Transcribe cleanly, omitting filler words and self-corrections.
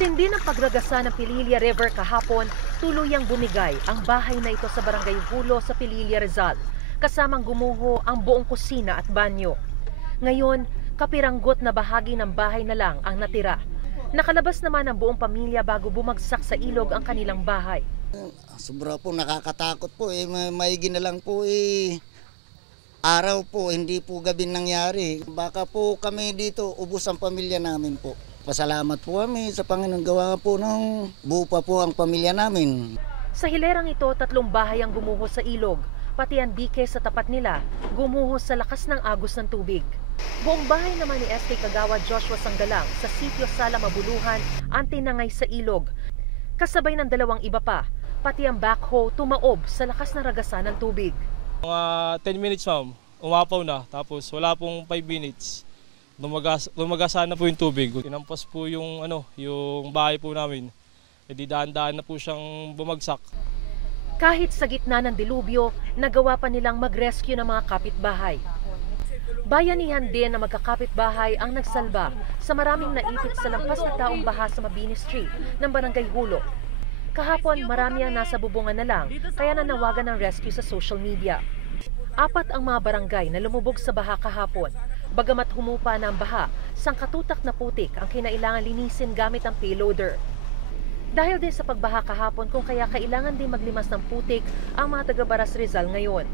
Matindi ng pagragasa ng Pililla River kahapon, tuluyang bumigay ang bahay na ito sa Barangay Hulo sa Pililla, Rizal, kasamang gumuho ang buong kusina at banyo. Ngayon, kapiranggot na bahagi ng bahay na lang ang natira. Nakalabas naman ang buong pamilya bago bumagsak sa ilog ang kanilang bahay. Sobra po, nakakatakot po. Maigi na lang po araw po, hindi po gabi nangyari. Baka po kami dito, ubos ang pamilya namin po. Pasalamat po kami sa Panginoon, gawa po ng buo pa po ang pamilya namin. Sa hilerang ito, 3 bahay ang gumuho sa ilog. Pati ang dike sa tapat nila, gumuho sa lakas ng agos ng tubig. Buong bahay naman ni SK Kagawa Joshua Sanggalang sa Sitio Sala Mabuluhan ang tinangay sa ilog. Kasabay ng 2 iba pa, pati ang backhoe tumaob sa lakas ng ragasan ng tubig. Mga 10 minutes ma'am, umapaw na, tapos wala pong 5 minutes. Lumagasa na po yung tubig. Tinampas po yung bahay po namin. E di daan-daan na po siyang bumagsak. Kahit sa gitna ng dilubyo, nagawa pa nilang mag-rescue ng mga kapitbahay. Bayanihan din na magkakapitbahay ang nagsalba sa maraming naipit sa lampas na taong baha sa Mabini Street ng Barangay Hulo. Kahapon, marami ang nasa bubungan na lang, kaya nanawagan ng rescue sa social media. 4 ang mga barangay na lumubog sa baha kahapon. Bagamat humupa na ang baha, sangkatutak na putik ang kinailangan linisin gamit ang payloader. Dahil din sa pagbaha kahapon kung kaya kailangan din maglimas ng putik ang mga taga Baras Rizal ngayon.